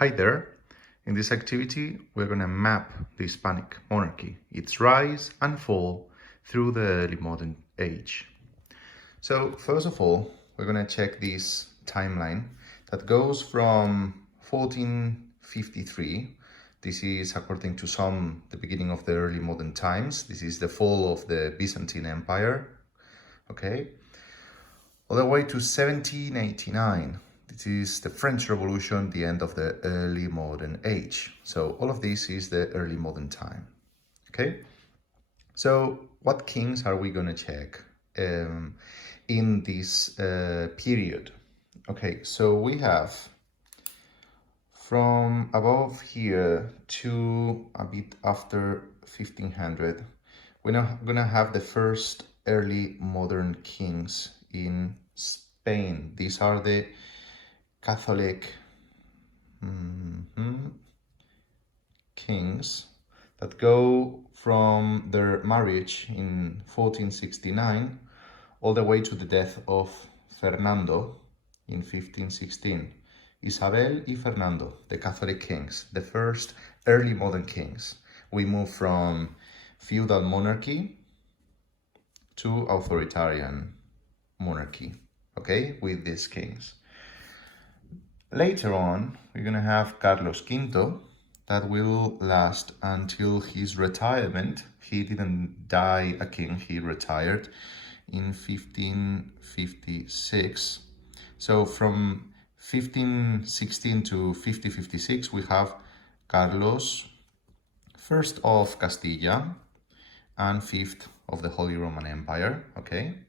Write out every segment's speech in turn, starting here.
Hi there. In this activity, we're going to map the Hispanic monarchy, its rise and fall through the early modern age. So first of all, we're going to check this timeline that goes from 1453. This is, according to some, the beginning of the early modern times. This is the fall of the Byzantine Empire, okay? All the way to 1789. This is the French Revolution, the end of the early modern age. So all of this is the early modern time, okay? So what kings are we gonna check in this period? Okay, so we have from above here to a bit after 1500, we're gonna have the first early modern kings in Spain. These are the Catholic kings that go from their marriage in 1469 all the way to the death of Fernando in 1516. Isabel y Fernando, the Catholic kings, the first early modern kings. We move from feudal monarchy to authoritarian monarchy, okay, with these kings. Later on, we're going to have Carlos V, that will last until his retirement. He didn't die a king, he retired in 1556. So from 1516 to 1556, we have Carlos, first of Castilla and fifth of the Holy Roman Empire, okay?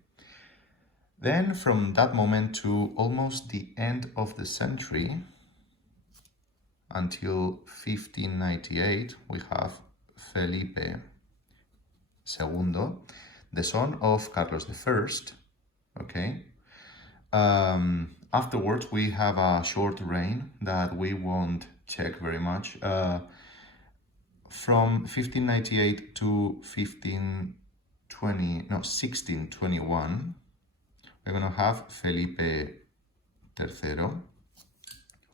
Then from that moment to almost the end of the century, until 1598, we have Felipe II, the son of Carlos I, okay? Afterwards, we have a short reign that we won't check very much. From 1598 to 1621, we're going to have Felipe III,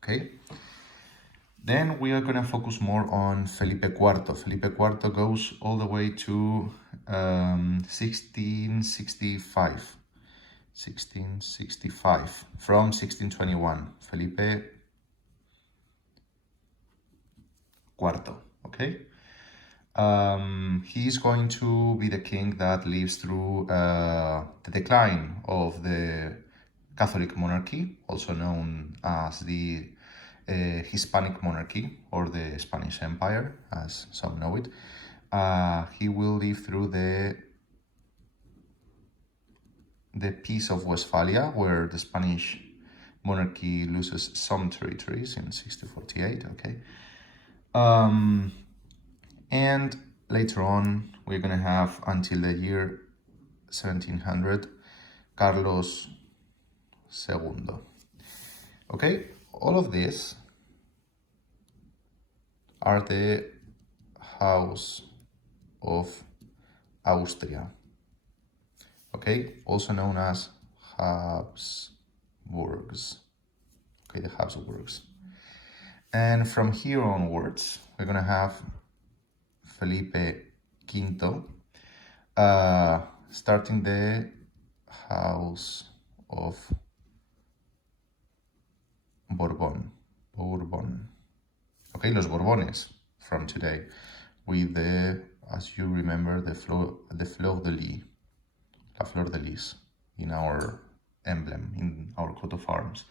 okay? Then we are going to focus more on Felipe IV. Felipe IV goes all the way to 1665. 1665, from 1621, Felipe IV, okay? He is going to be the king that lives through the decline of the Catholic monarchy, also known as the Hispanic monarchy or the Spanish Empire, as some know it. He will live through the Peace of Westphalia, where the Spanish monarchy loses some territories in 1648, okay? And later on, we're going to have, until the year 1700, Carlos II. Okay, all of these are the House of Austria. Okay, also known as Habsburgs. Okay, the Habsburgs. And from here onwards, we're going to have Felipe V, starting the House of Bourbon. Okay, los Borbones from today, with the, as you remember, the fleur de lis, la fleur de lis, in our emblem, in our coat of arms.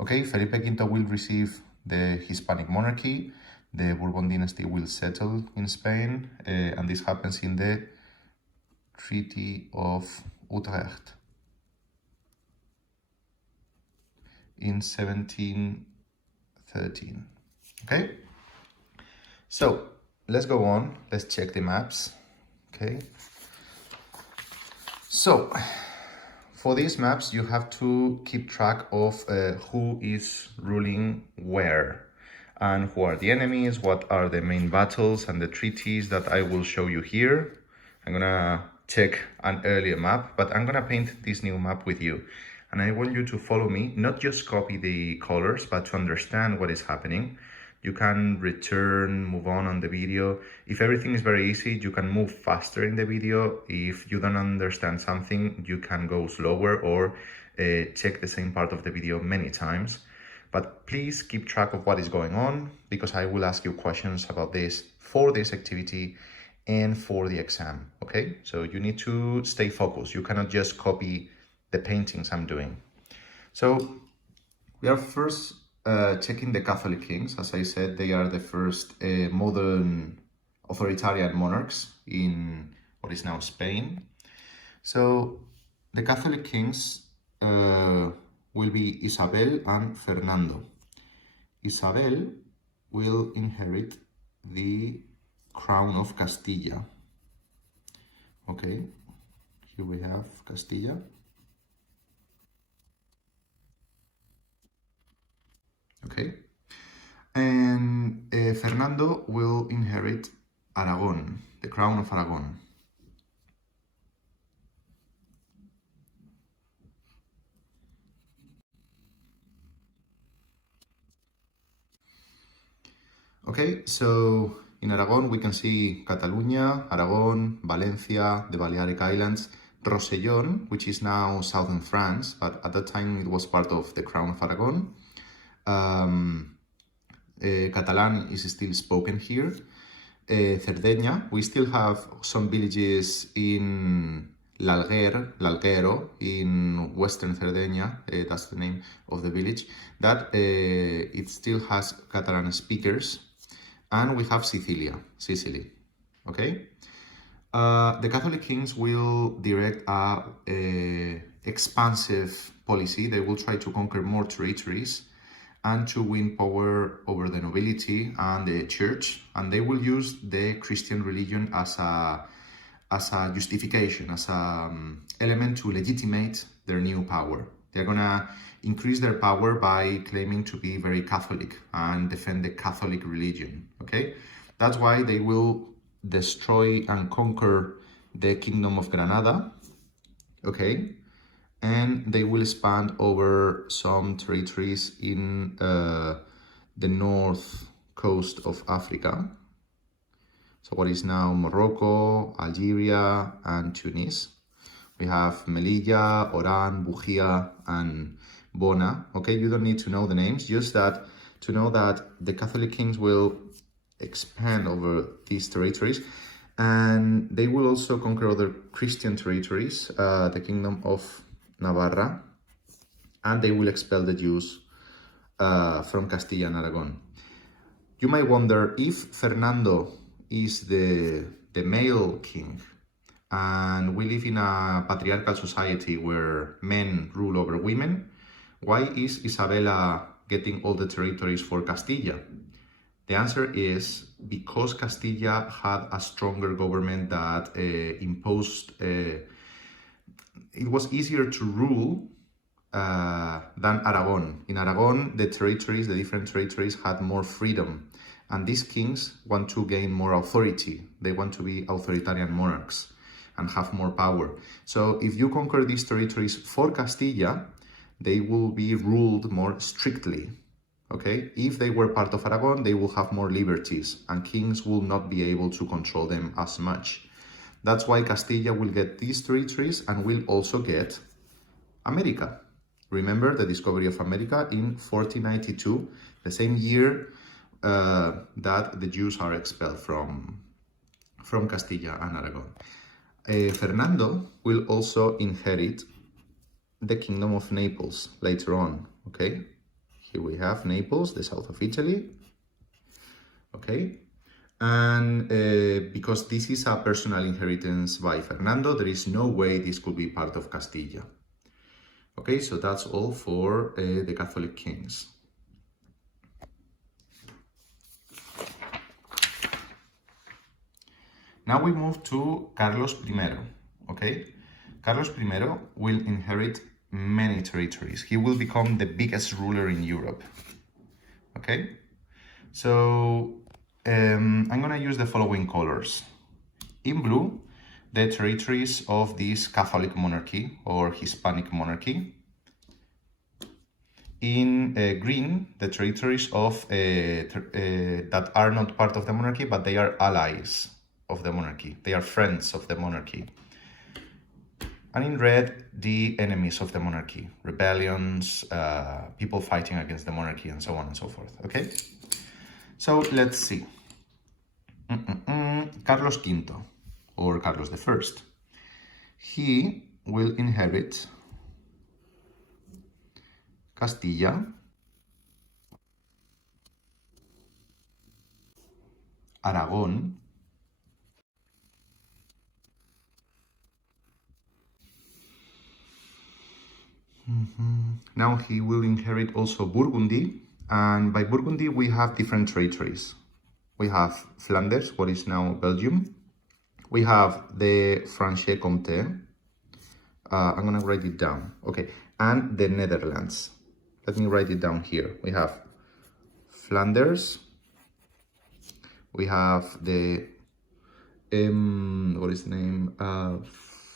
Okay, Felipe V will receive the Hispanic monarchy. The Bourbon dynasty will settle in Spain, and this happens in the Treaty of Utrecht in 1713. Okay, so let's go on. Let's check the maps. Okay, so for these maps, you have to keep track of who is ruling where, and who are the enemies, what are the main battles and the treaties that I will show you here. I'm gonna check an earlier map, but I'm gonna paint this new map with you. and I want you to follow me, not just copy the colors, but to understand what is happening. You can return, move on the video. If everything is very easy, you can move faster in the video. If you don't understand something, you can go slower or check the same part of the video many times. But please keep track of what is going on, because I will ask you questions about this for this activity and for the exam, okay? So you need to stay focused. You cannot just copy the paintings I'm doing. So we are first checking the Catholic kings. As I said, they are the first modern authoritarian monarchs in what is now Spain. So the Catholic kings will be Isabel and Fernando. Isabel will inherit the crown of Castilla. Okay, here we have Castilla. Okay, and Fernando will inherit Aragon, the crown of Aragon. Okay, so in Aragon we can see Catalunya, Aragon, Valencia, the Balearic Islands, Roussillon, which is now southern France, but at that time it was part of the Crown of Aragon. Catalan is still spoken here. Cerdeña, we still have some villages in L'Alguero, in Western Cerdeña, that's the name of the village, that it still has Catalan speakers. And we have Sicily, okay? The Catholic kings will direct a expansive policy. They will try to conquer more territories and to win power over the nobility and the church. And they will use the Christian religion as a justification, as an element to legitimate their new power. They're gonna increase their power by claiming to be very Catholic and defend the Catholic religion, okay? That's why they will destroy and conquer the Kingdom of Granada, okay? And they will expand over some territories in the north coast of Africa. So what is now Morocco, Algeria, and Tunis. We have Melilla, Oran, Bujia, and Bona. Okay, you don't need to know the names, just that to know that the Catholic kings will expand over these territories, and they will also conquer other Christian territories, the Kingdom of Navarra, and they will expel the Jews from Castilla and Aragon. You might wonder if Fernando is the male king, and we live in a patriarchal society where men rule over women, why is Isabella getting all the territories for Castilla? The answer is because Castilla had a stronger government that imposed, it was easier to rule than Aragon. In Aragon, the different territories had more freedom, and these kings want to gain more authority. They want to be authoritarian monarchs and have more power. So if you conquer these territories for Castilla, they will be ruled more strictly, okay? If they were part of Aragon, they will have more liberties, and kings will not be able to control them as much. That's why Castilla will get these territories and will also get America. Remember the discovery of America in 1492, the same year that the Jews are expelled from Castilla and Aragon. Fernando will also inherit the Kingdom of Naples later on, okay? Here we have Naples, the south of Italy, okay? And because this is a personal inheritance by Fernando, there is no way this could be part of Castilla. Okay, so that's all for the Catholic kings. Now we move to Carlos I, okay? Carlos I will inherit many territories. He will become the biggest ruler in Europe, okay? So I'm gonna use the following colors. In blue, the territories of this Catholic monarchy or Hispanic monarchy. in green, the territories of that are not part of the monarchy, but they are allies of the monarchy. They are friends of the monarchy. And in red, the enemies of the monarchy, rebellions, people fighting against the monarchy, and so on and so forth. Okay? So let's see. Carlos V, or Carlos I. He will inherit Castilla, Aragon, Now he will inherit also Burgundy, and by Burgundy we have different territories. We have Flanders, what is now Belgium. We have the Franche-Comté. I'm gonna write it down. Okay, and the Netherlands. Let me write it down here. We have Flanders. We have the what is the name?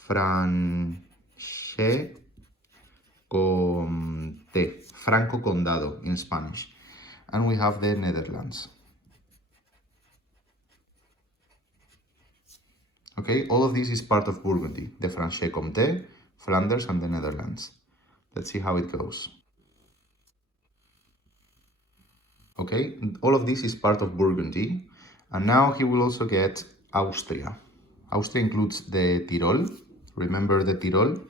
Franche-Comté, Franco Condado in Spanish, and we have the Netherlands. Okay, all of this is part of Burgundy, the Franche-Comté, Flanders, and the Netherlands. Let's see how it goes. Okay, all of this is part of Burgundy, and now he will also get Austria. Austria includes the Tyrol. Remember the Tyrol,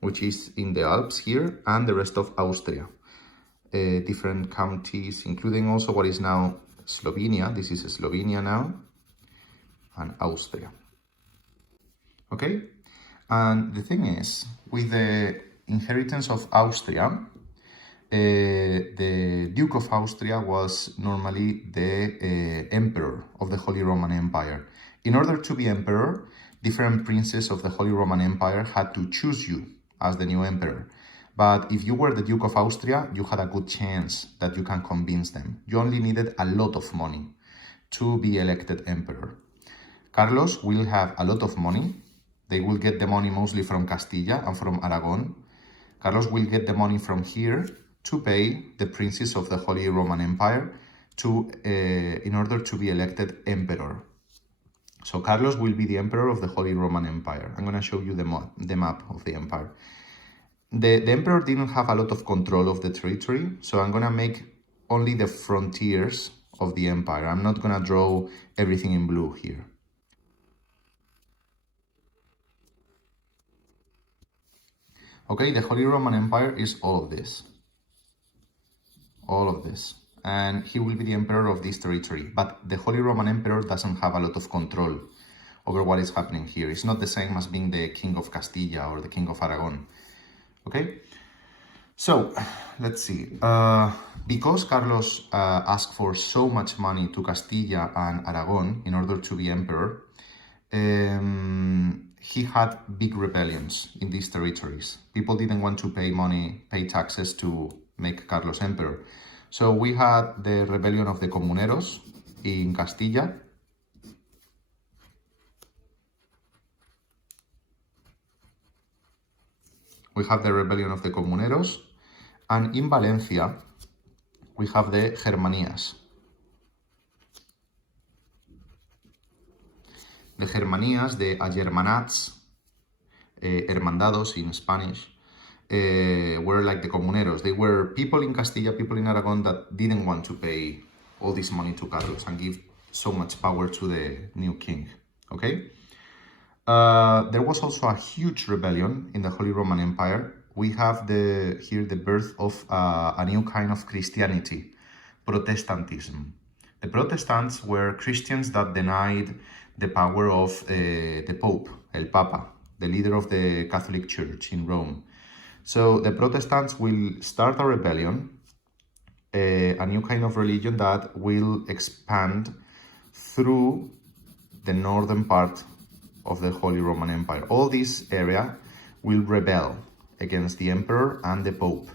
which is in the Alps here, and the rest of Austria. Different counties, including also what is now Slovenia. This is Slovenia now, and Austria. Okay, and the thing is, with the inheritance of Austria, the Duke of Austria was normally the emperor of the Holy Roman Empire. In order to be emperor, different princes of the Holy Roman Empire had to choose you as the new emperor. But if you were the Duke of Austria, you had a good chance that you can convince them. You only needed a lot of money to be elected emperor. Carlos will have a lot of money. They will get the money mostly from Castilla and from Aragon. Carlos will get the money from here to pay the princes of the Holy Roman Empire in order to be elected emperor. So Carlos will be the emperor of the Holy Roman Empire. I'm going to show you the map of the empire. The emperor didn't have a lot of control of the territory, so I'm going to make only the frontiers of the empire. I'm not going to draw everything in blue here. Okay, the Holy Roman Empire is all of this. All of this. And he will be the emperor of this territory. But the Holy Roman Emperor doesn't have a lot of control over what is happening here. It's not the same as being the King of Castilla or the King of Aragon. Okay? So, let's see. Because Carlos asked for so much money to Castilla and Aragon in order to be emperor, he had big rebellions in these territories. People didn't want to pay taxes to make Carlos emperor. So we had the rebellion of the Comuneros in Castilla. We have the rebellion of the Comuneros. And in Valencia, we have the Germanías. The Germanías, the Agermanats, hermandados in Spanish, were like the Comuneros. They were people in Castilla, people in Aragon that didn't want to pay all this money to Carlos and give so much power to the new king, okay? There was also a huge rebellion in the Holy Roman Empire. We have here the birth of a new kind of Christianity, Protestantism. The Protestants were Christians that denied the power of the Pope, El Papa, the leader of the Catholic Church in Rome. So the Protestants will start a rebellion, a new kind of religion that will expand through the northern part of the Holy Roman Empire. All this area will rebel against the emperor and the Pope.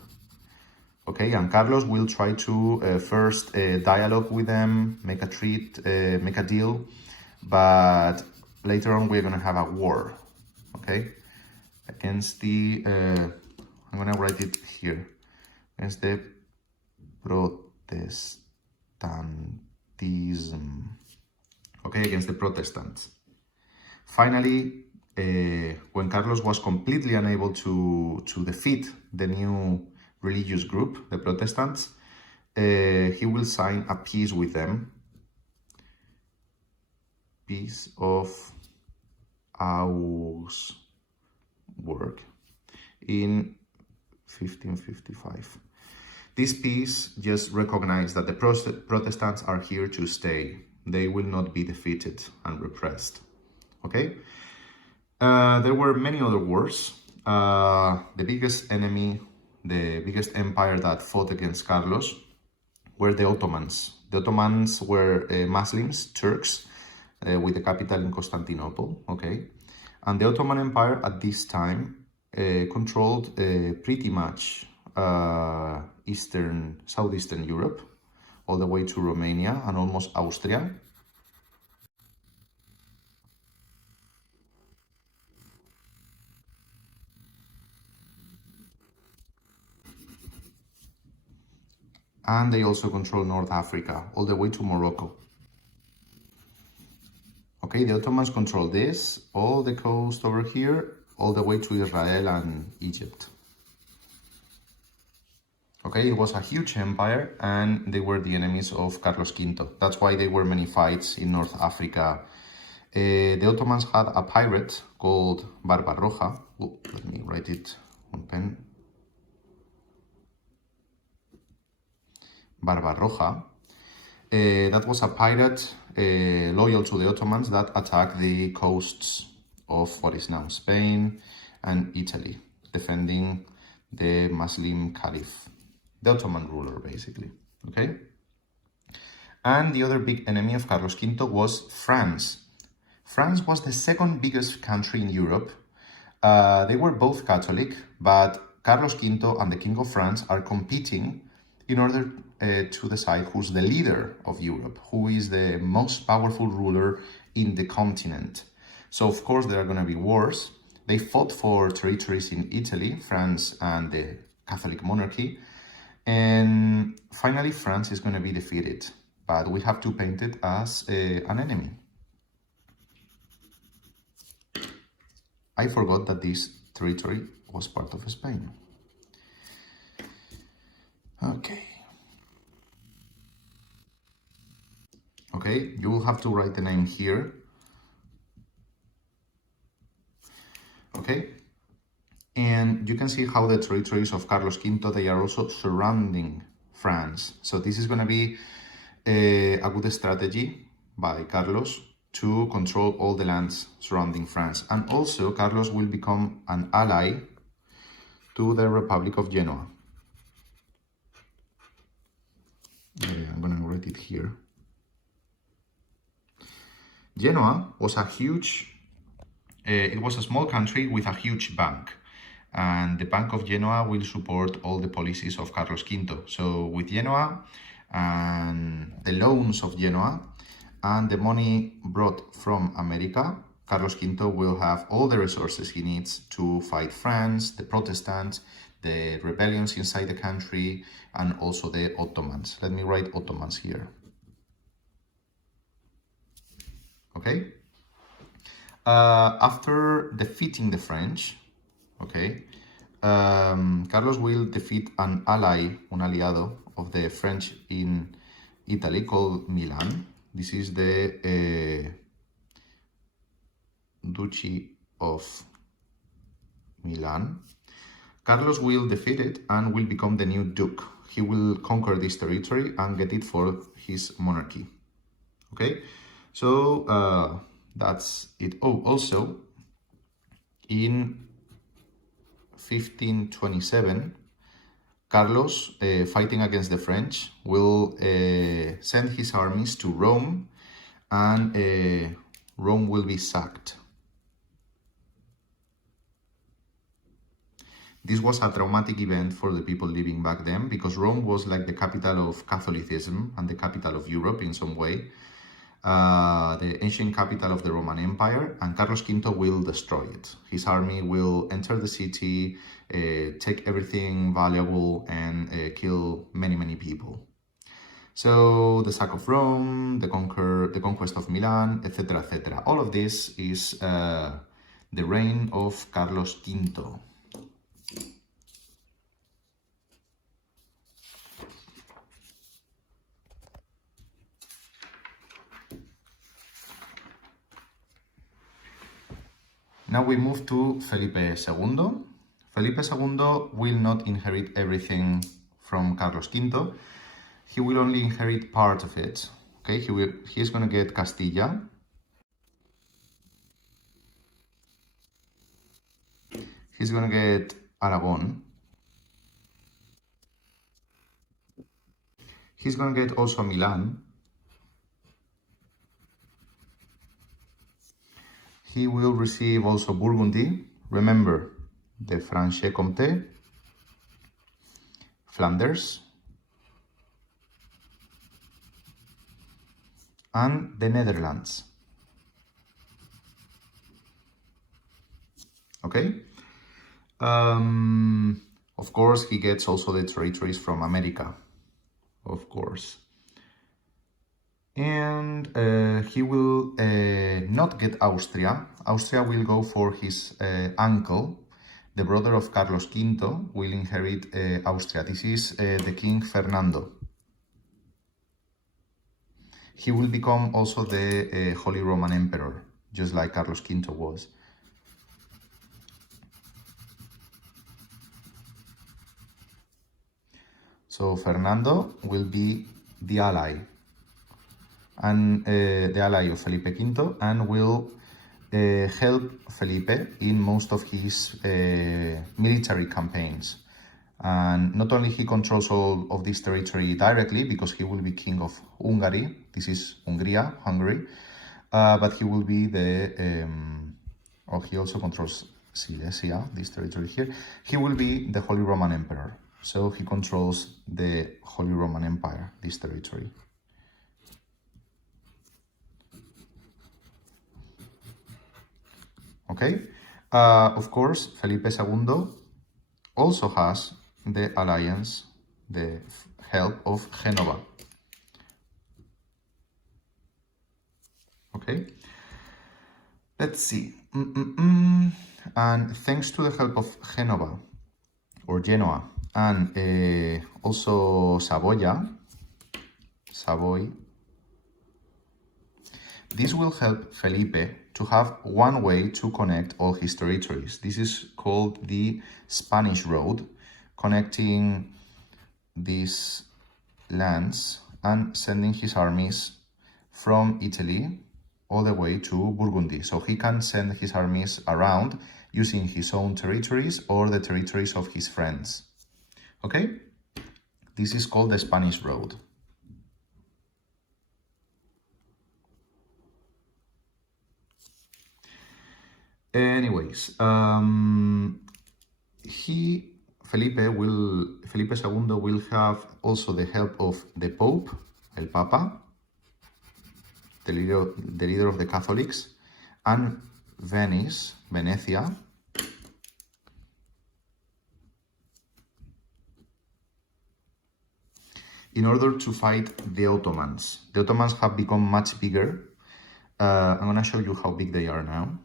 Okay, and Carlos will try to first dialogue with them, make a deal, but later on we're going to have a war, okay, against the I'm gonna write it here. Against the Protestantism. Okay, against the Protestants. Finally, when Carlos was completely unable to defeat the new religious group, the Protestants, he will sign a peace with them. Peace of Augsburg in 1555. This peace just recognized that the Protestants are here to stay. They will not be defeated and repressed. Okay? There were many other wars. The biggest enemy, the biggest empire that fought against Carlos were the Ottomans. The Ottomans were Muslims, Turks, with the capital in Constantinople, okay? And the Ottoman Empire at this time controlled pretty much southeastern Europe, all the way to Romania and almost Austria. And they also control North Africa, all the way to Morocco. Okay, the Ottomans control this, all the coast over here, all the way to Israel and Egypt. Okay, it was a huge empire and they were the enemies of Carlos V. That's why there were many fights in North Africa. The Ottomans had a pirate called Barbarroja. Oh, let me write it on pen. Barbarroja. That was a pirate loyal to the Ottomans that attacked the coasts of what is now Spain and Italy, defending the Muslim Caliph, the Ottoman ruler, basically, okay? And the other big enemy of Carlos V was France. France was the second biggest country in Europe. They were both Catholic, but Carlos V and the King of France are competing in order to decide who's the leader of Europe, who is the most powerful ruler in the continent. So, of course, there are going to be wars. They fought for territories in Italy, France, and the Catholic monarchy. And finally, France is going to be defeated. But we have to paint it as an enemy. I forgot that this territory was part of Spain. Okay. Okay, you will have to write the name here. Okay. And you can see how the territories of Carlos V, they are also surrounding France. So this is going to be a good strategy by Carlos to control all the lands surrounding France. And also, Carlos will become an ally to the Republic of Genoa. I'm going to write it here. Genoa was a huge, it was a small country with a huge bank. And the Bank of Genoa will support all the policies of Carlos V. So with Genoa and the loans of Genoa and the money brought from America, Carlos V will have all the resources he needs to fight France, the Protestants, the rebellions inside the country, and also the Ottomans. Let me write Ottomans here. Okay? After defeating the French, okay, Carlos will defeat an ally, un aliado of the French in Italy called Milan. This is the Duchy of Milan. Carlos will defeat it and will become the new Duke. He will conquer this territory and get it for his monarchy. Okay, so that's it. Oh, also, in 1527, Carlos, fighting against the French, will send his armies to Rome, and Rome will be sacked. This was a traumatic event for the people living back then, because Rome was like the capital of Catholicism and the capital of Europe in some way. the ancient capital of the Roman Empire, and Carlos V will destroy it. His army will enter the city, take everything valuable, and kill many, many people. So the sack of Rome, the conquest of Milan, etc., etc. All of this is the reign of Carlos V. Now we move to Felipe II. Felipe II will not inherit everything from Carlos V. He will only inherit part of it. Okay, he's going to get Castilla. He's going to get Aragon. He's going to get also Milan. He will receive also Burgundy. Remember, the Franche-Comté, Flanders, and the Netherlands. Okay? Of course, he gets also the territories from America, of course. And he will not get Austria. Austria will go for his uncle. The brother of Carlos V will inherit Austria. This is the King Fernando. He will become also the Holy Roman Emperor, just like Carlos V was. So Fernando will be the ally, and the ally of Felipe V, and will help Felipe in most of his military campaigns. And not only he controls all of this territory directly, because he will be king of Hungary, this is Hungary, but he will be the, he also controls Silesia, this territory here. He will be the Holy Roman Emperor. So he controls the Holy Roman Empire, this territory. Okay, of course, Felipe II also has the alliance, the help of Genova. Okay, let's see. And thanks to the help of Genova, or Genoa, and also Savoy, this will help Felipe to have one way to connect all his territories. This is called the Spanish Road, connecting these lands and sending his armies from Italy all the way to Burgundy. So he can send his armies around using his own territories or the territories of his friends. Okay? This is called the Spanish Road. Anyways, Felipe II will have also the help of the Pope, el Papa, the leader of the Catholics, and Venetia, in order to fight the Ottomans. The Ottomans have become much bigger. I'm going to show you how big they are now.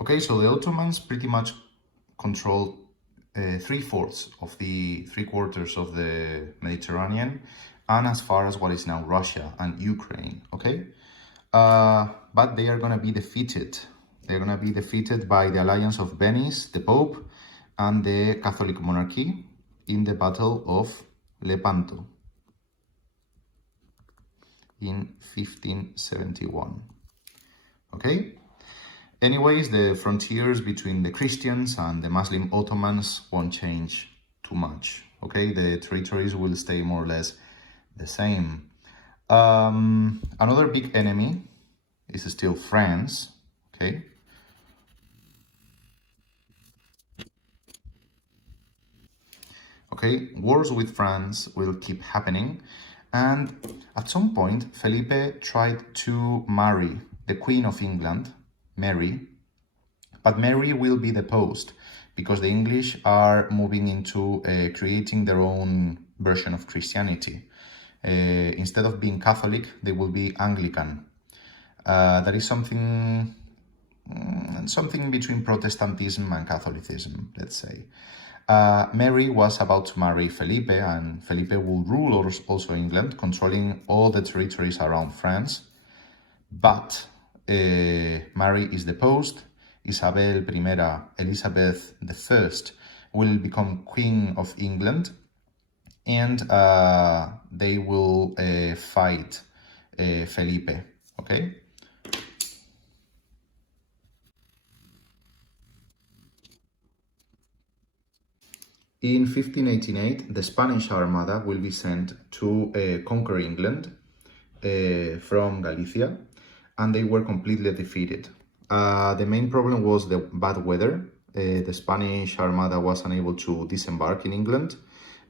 Okay, so the Ottomans pretty much control 3/4 of the 3/4 of the Mediterranean, and as far as what is now Russia and Ukraine, okay? But they are going to be defeated. They're going to be defeated by the alliance of Venice, the Pope, and the Catholic monarchy in the Battle of Lepanto in 1571, okay? Anyways, the frontiers between the Christians and the Muslim Ottomans won't change too much, okay? The territories will stay more or less the same. Another big enemy is still France, okay? Okay, wars with France will keep happening, and at some point, Felipe tried to marry the Queen of England, Mary, but Mary will be deposed because the English are moving into creating their own version of Christianity. Instead of being Catholic, they will be Anglican. That is something between Protestantism and Catholicism, let's say. Mary was about to marry Felipe, and Felipe will rule also England, controlling all the territories around France. But Mary is deposed. Isabel I, Elizabeth I will become Queen of England, and they will fight Felipe, okay? In 1588, the Spanish Armada will be sent to conquer England from Galicia, and they were completely defeated. The main problem was the bad weather. The Spanish Armada was unable to disembark in England,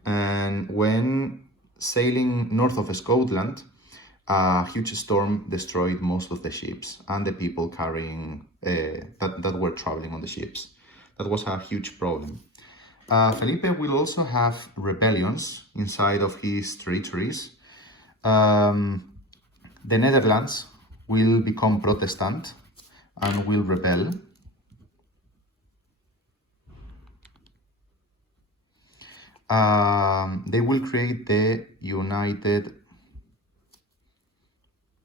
and when sailing north of Scotland, a huge storm destroyed most of the ships and the people carrying that were traveling on the ships. That was a huge problem. Felipe will also have rebellions inside of his territories. The Netherlands will become Protestant and will rebel. They will create the United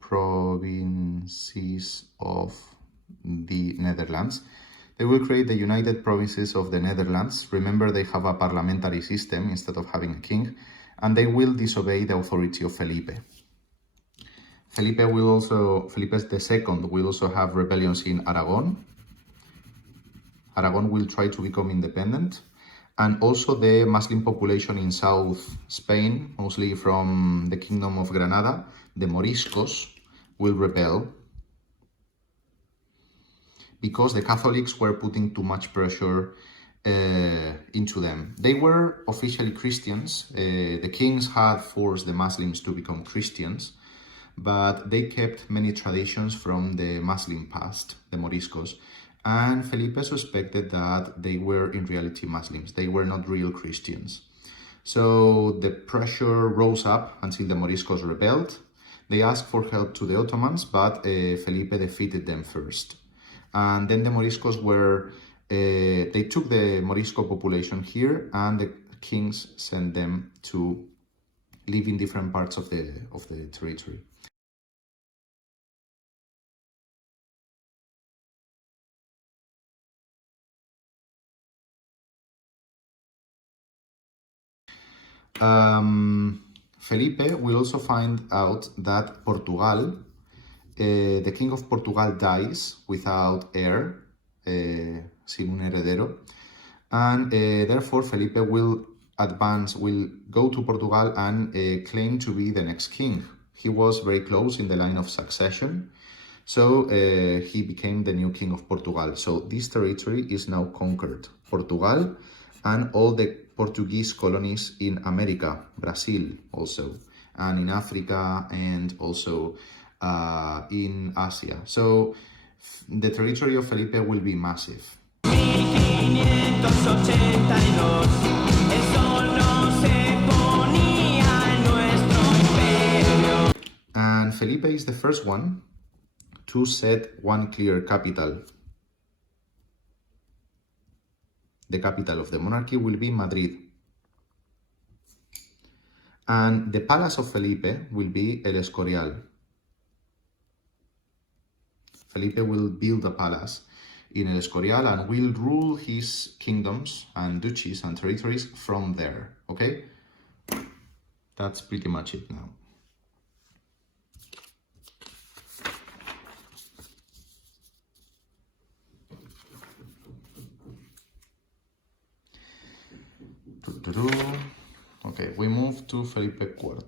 Provinces of the Netherlands. They will create the United Provinces of the Netherlands. Remember, they have a parliamentary system instead of having a king, and they will disobey the authority of Felipe. Felipe II will also have rebellions in Aragon. Aragon will try to become independent. And also the Muslim population in South Spain, mostly from the Kingdom of Granada, the Moriscos, will rebel because the Catholics were putting too much pressure into them. They were officially Christians. The kings had forced the Muslims to become Christians, but they kept many traditions from the Muslim past, the Moriscos, and Felipe suspected that they were in reality Muslims. They were not real Christians. So the pressure rose up until the Moriscos rebelled. They asked for help to the Ottomans, but Felipe defeated them first. And then the Moriscos they took the Morisco population here, and the kings sent them to live in different parts of the territory. Felipe will also find out that Portugal, the king of Portugal dies without heir, sin un heredero, and therefore Felipe will go to Portugal and claim to be the next king. He was very close in the line of succession, so he became the new king of Portugal. So this territory is now conquered. Portugal and all the Portuguese colonies in America, Brazil also, and in Africa, and also in Asia. So the territory of Felipe will be massive. And Felipe is the first one to set one clear capital. The capital of the monarchy will be Madrid. And the palace of Felipe will be El Escorial. Felipe will build a palace in El Escorial and will rule his kingdoms and duchies and territories from there, okay? That's pretty much it now. Okay, we move to Felipe IV.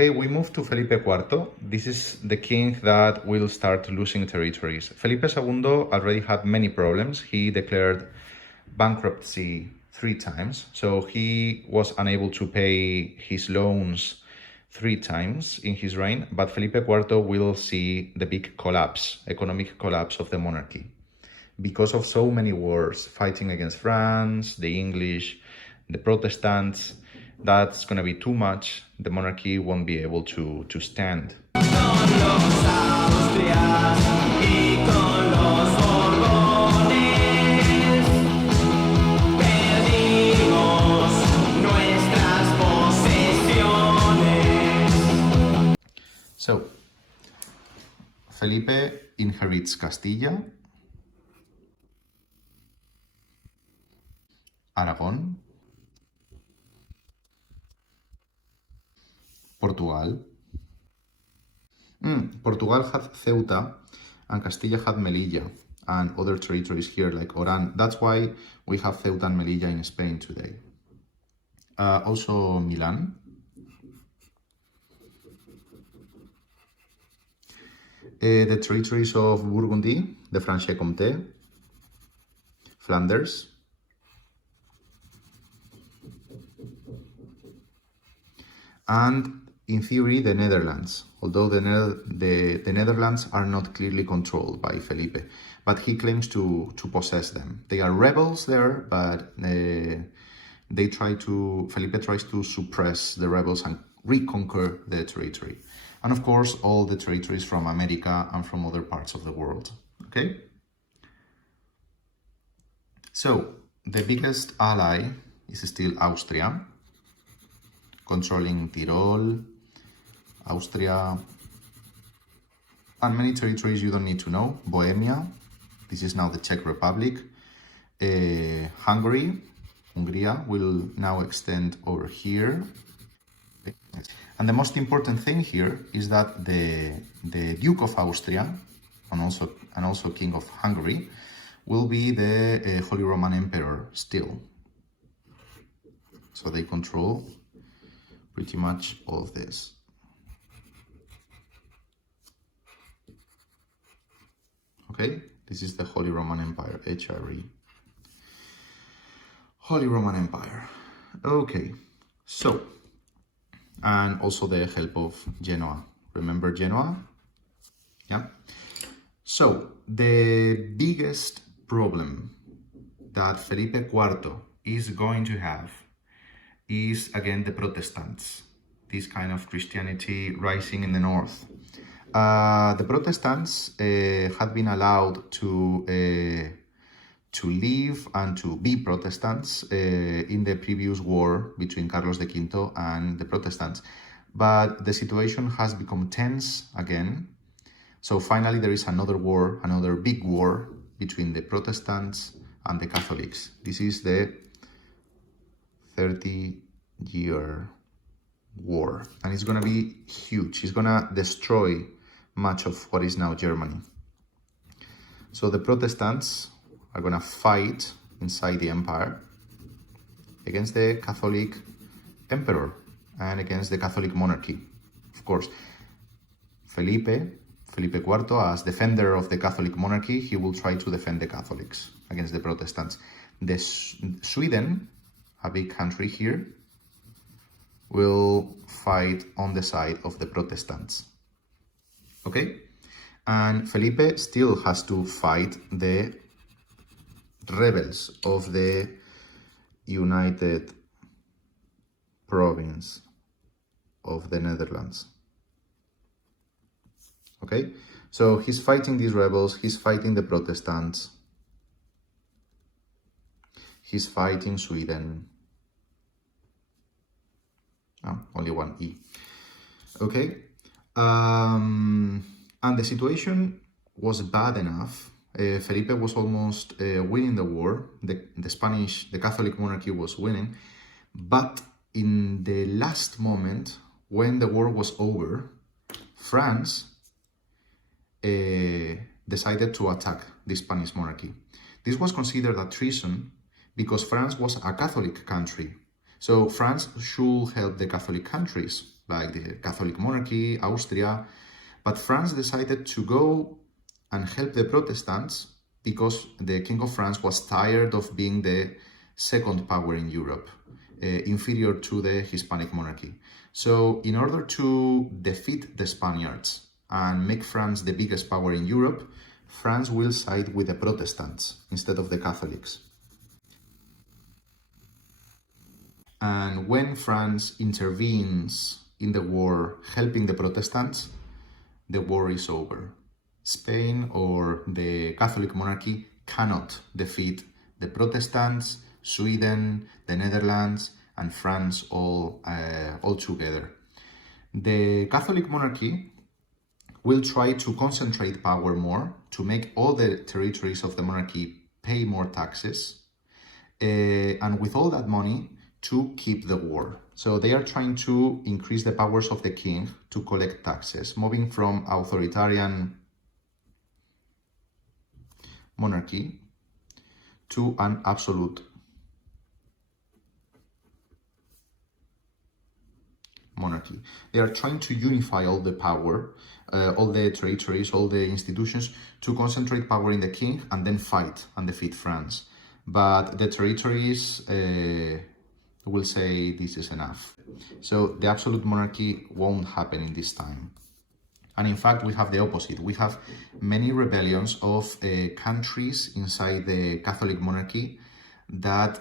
Okay, we move to Felipe IV. This is the king that will start losing territories. Felipe II already had many problems. He declared bankruptcy 3 times, so he was unable to pay his loans 3 times in his reign, but Felipe IV will see the big collapse, economic collapse of the monarchy. Because of so many wars, fighting against France, the English, the Protestants, that's going to be too much. The monarchy won't be able to stand. So, Felipe inherits Castilla, Aragón, Portugal. Portugal had Ceuta and Castilla had Melilla and other territories here like Oran. That's why we have Ceuta and Melilla in Spain today. Also Milan. The territories of Burgundy, the Franche-Comté, Flanders, and in theory the Netherlands, although the Netherlands are not clearly controlled by Felipe, but he claims to possess them. They are rebels there, but Felipe tries to suppress the rebels and reconquer the territory. And of course, all the territories from America and from other parts of the world, okay? So, the biggest ally is still Austria, controlling Tyrol, Austria, and many territories you don't need to know. Bohemia, this is now the Czech Republic. Hungary will now extend over here. And the most important thing here is that the Duke of Austria, and also King of Hungary, will be the Holy Roman Emperor still. So they control pretty much all of this. Okay, this is the Holy Roman Empire, HRE. Holy Roman Empire. Okay, so, and also the help of Genoa. Remember Genoa? Yeah. So, the biggest problem that Felipe IV is going to have is, again, the Protestants, this kind of Christianity rising in the north. The Protestants had been allowed to live and to be Protestants in the previous war between Carlos V and the Protestants. But the situation has become tense again. So finally there is another war, another big war between the Protestants and the Catholics. This is the 30-year war, and it's going to be huge. It's going to destroy much of what is now Germany. So the Protestants are going to fight inside the empire against the Catholic emperor and against the Catholic monarchy. Of course, Felipe IV, as defender of the Catholic monarchy, he will try to defend the Catholics against the Protestants. Sweden, a big country here, will fight on the side of the Protestants. Okay? And Felipe still has to fight the rebels of the United Province of the Netherlands. Okay? So he's fighting these rebels, he's fighting the Protestants, he's fighting Sweden. Oh, only one E. Okay? And the situation was bad enough. Felipe was almost winning the war. The Catholic monarchy was winning. But in the last moment, when the war was over, France decided to attack the Spanish monarchy. This was considered a treason because France was a Catholic country. So France should help the Catholic countries. like the Catholic monarchy, Austria. But France decided to go and help the Protestants because the King of France was tired of being the second power in Europe, inferior to the Hispanic monarchy. So in order to defeat the Spaniards and make France the biggest power in Europe, France will side with the Protestants instead of the Catholics. And when France intervenes in the war, helping the Protestants, the war is over. Spain or the Catholic monarchy cannot defeat the Protestants, Sweden, the Netherlands, and France all together. The Catholic monarchy will try to concentrate power more, to make all the territories of the monarchy pay more taxes, and with all that money, to keep the war. So they are trying to increase the powers of the king to collect taxes, moving from authoritarian monarchy to an absolute monarchy. They are trying to unify all the power, all the territories, all the institutions, to concentrate power in the king and then fight and defeat France. But the territories will say this is enough. So the absolute monarchy won't happen in this time. And in fact, we have the opposite. We have many rebellions of countries inside the Catholic monarchy that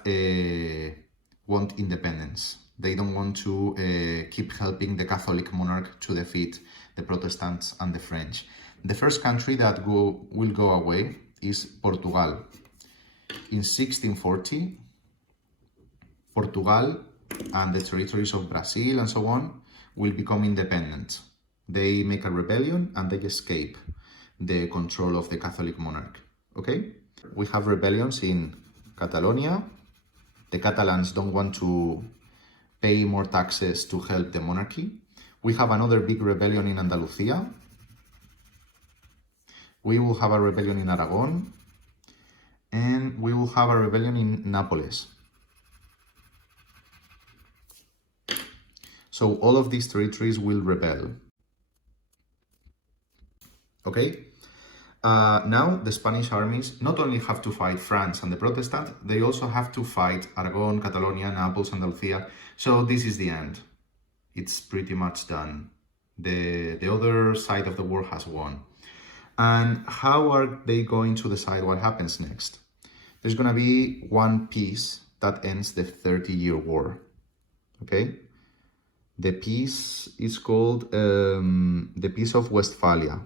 want independence. They don't want to keep helping the Catholic monarch to defeat the Protestants and the French. The first country that will go away is Portugal. In 1640, Portugal and the territories of Brazil and so on will become independent. They make a rebellion and they escape the control of the Catholic monarch. Okay? We have rebellions in Catalonia. The Catalans don't want to pay more taxes to help the monarchy. We have another big rebellion in Andalusia. We will have a rebellion in Aragon. And we will have a rebellion in Nápoles. So all of these territories will rebel. Okay? Now the Spanish armies not only have to fight France and the Protestant, they also have to fight Aragon, Catalonia, Naples, Andalusia. So this is the end. It's pretty much done. The other side of the war has won. And how are they going to decide what happens next? There's going to be one peace that ends the 30-year war. Okay? The peace is called the Peace of Westphalia.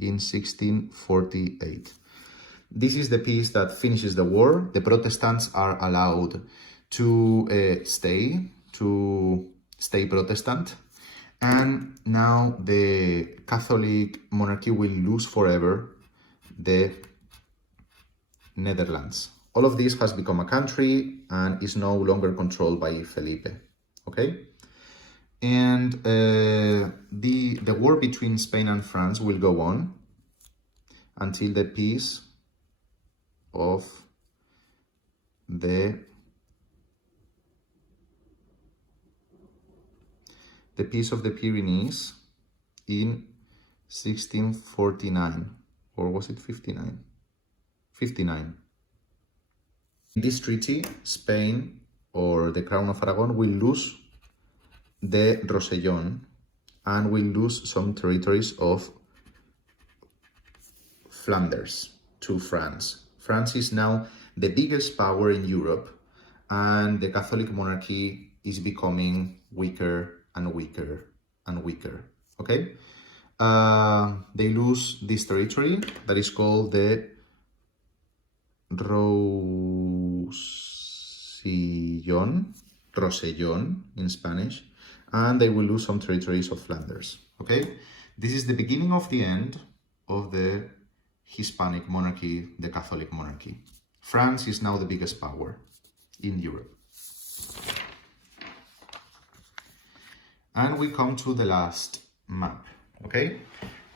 In 1648. This is the peace that finishes the war. The Protestants are allowed to stay Protestant. And now the Catholic monarchy will lose forever the Netherlands. All of this has become a country and is no longer controlled by Felipe. Okay? And the war between Spain and France will go on until the peace of the Peace of the Pyrenees in 1649, or was it 59? 59. In this treaty, Spain, or the Crown of Aragon, will lose the Rosellón and will lose some territories of Flanders to France. France is now the biggest power in Europe, and the Catholic monarchy is becoming weaker and weaker and weaker. Okay? They lose this territory that is called the Rosellón in Spanish, and they will lose some territories of Flanders. Okay? This is the beginning of the end of the Hispanic monarchy, the Catholic monarchy. France is now the biggest power in Europe. And we come to the last map, okay?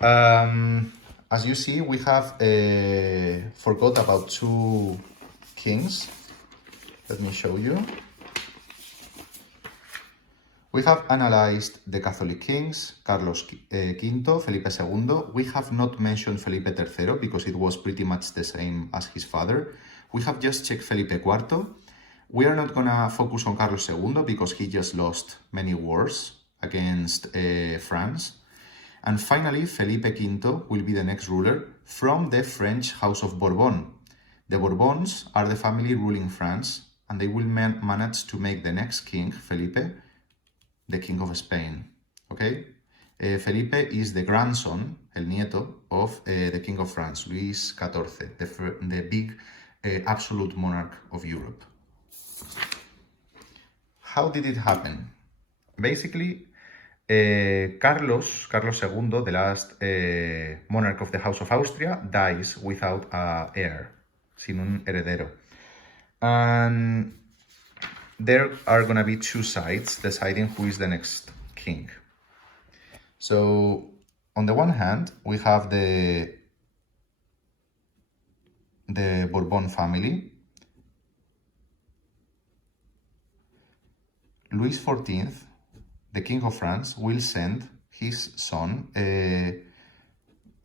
As you see, we have forgot about two kings. Let me show you. We have analyzed the Catholic kings, Carlos V, Felipe II. We have not mentioned Felipe III because it was pretty much the same as his father. We have just checked Felipe IV. We are not gonna focus on Carlos II because he just lost many wars against France. And finally, Felipe V will be the next ruler from the French House of Bourbon. The Bourbons are the family ruling France, and they will manage to make the next king, Felipe, the King of Spain, okay? Felipe is the grandson, el nieto, of the King of France, Luis XIV, the big absolute monarch of Europe. How did it happen? Basically, Carlos II, the last monarch of the House of Austria, dies without an heir, sin un heredero. And there are going to be two sides deciding who is the next king. So, on the one hand, we have the Bourbon family. Louis XIV, the King of France, will send his son,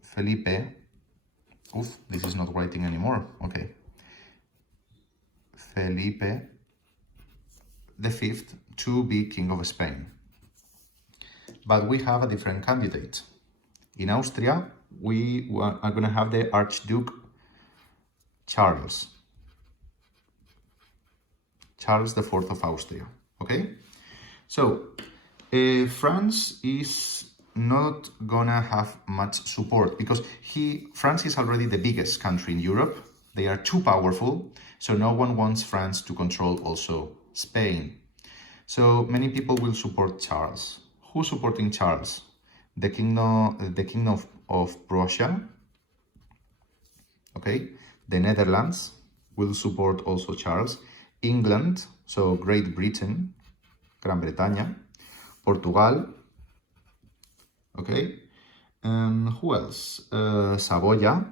Felipe. Oof, this is not writing anymore. Okay. Felipe V to be King of Spain. But we have a different candidate. In Austria, we are going to have the Archduke Charles IV of Austria. Okay? So, France is not gonna have much support because France is already the biggest country in Europe. They are too powerful, so no one wants France to control also Spain. So many people will support Charles. Who's supporting Charles? The Kingdom of Prussia, okay? The Netherlands will support also Charles. England, so Great Britain, Gran Bretaña, Portugal, okay? Who else? Savoia,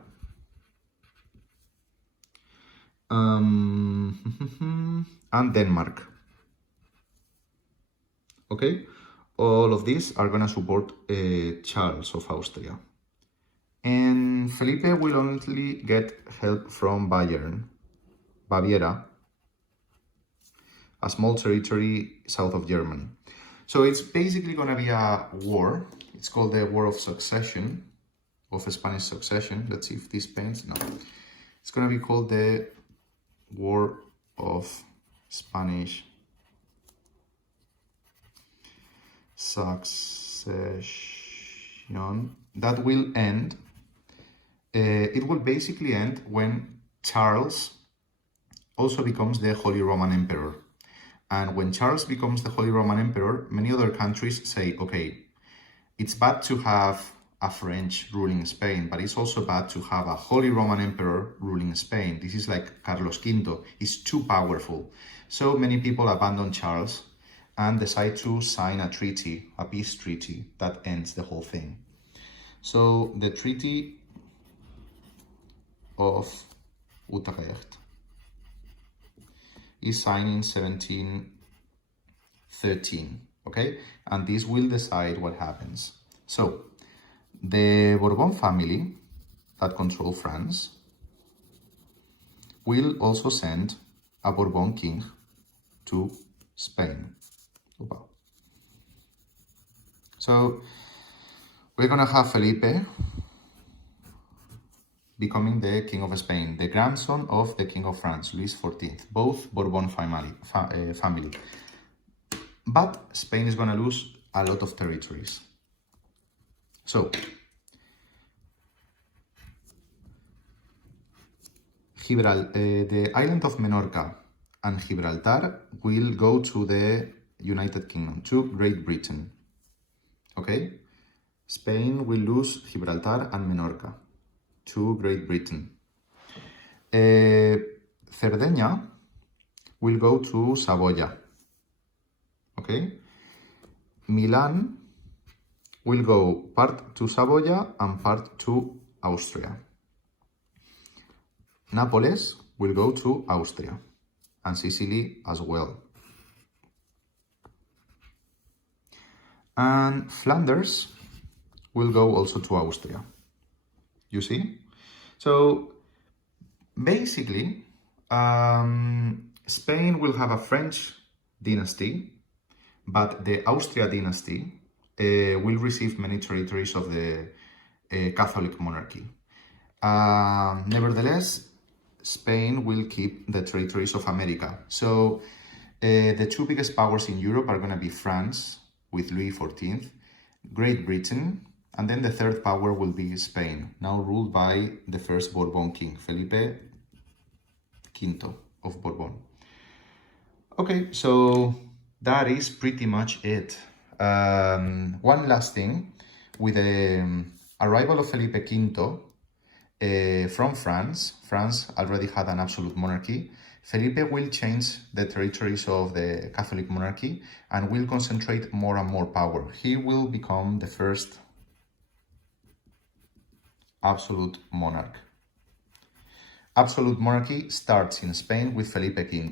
and Denmark. Okay, all of these are gonna support Charles of Austria. And Felipe will only get help from Baviera, a small territory south of Germany. So it's basically gonna be a war. It's called the War of Succession, of Spanish Succession. Let's see if this paints. No. It's gonna be called the War of Spanish Succession. That will end. It will basically end when Charles also becomes the Holy Roman Emperor. And when Charles becomes the Holy Roman Emperor, many other countries say, okay, it's bad to have a French ruling Spain, but it's also bad to have a Holy Roman Emperor ruling Spain. This is like Carlos V. He's too powerful. So many people abandon Charles and decide to sign a treaty, a peace treaty that ends the whole thing. So the Treaty of Utrecht is signed in 1713, okay? And this will decide what happens. So, the Bourbon family that control France will also send a Bourbon king to Spain. Opa. So, we're gonna have Felipe becoming the King of Spain, the grandson of the King of France, Louis XIV, both Bourbon family. But Spain is going to lose a lot of territories. So, the island of Menorca and Gibraltar will go to the United Kingdom, to Great Britain. Okay? Spain will lose Gibraltar and Menorca to Great Britain. Cerdeña will go to Savoia. Okay? Milan will go part to Savoia and part to Austria. Nápoles will go to Austria and Sicily as well. And Flanders will go also to Austria. You see? So basically, Spain will have a French dynasty, but the Austria dynasty will receive many territories of the Catholic monarchy. Nevertheless, Spain will keep the territories of America. So the two biggest powers in Europe are going to be France with Louis XIV, Great Britain, and then the third power will be Spain, now ruled by the first Bourbon king, Felipe V of Bourbon. Okay, so that is pretty much it. One last thing, with the arrival of Felipe V from France, France already had an absolute monarchy. Felipe will change the territories of the Catholic monarchy and will concentrate more and more power. He will become the first absolute monarch. Absolute monarchy starts in Spain with Felipe V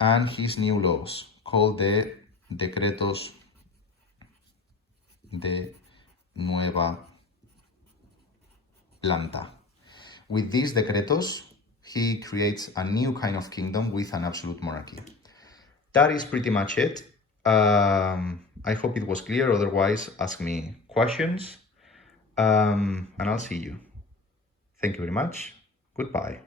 and his new laws, called the Decretos de Nueva Planta. With these decretos, he creates a new kind of kingdom with an absolute monarchy. That is pretty much it. I hope it was clear. Otherwise, ask me questions. And I'll see you. Thank you very much. Goodbye.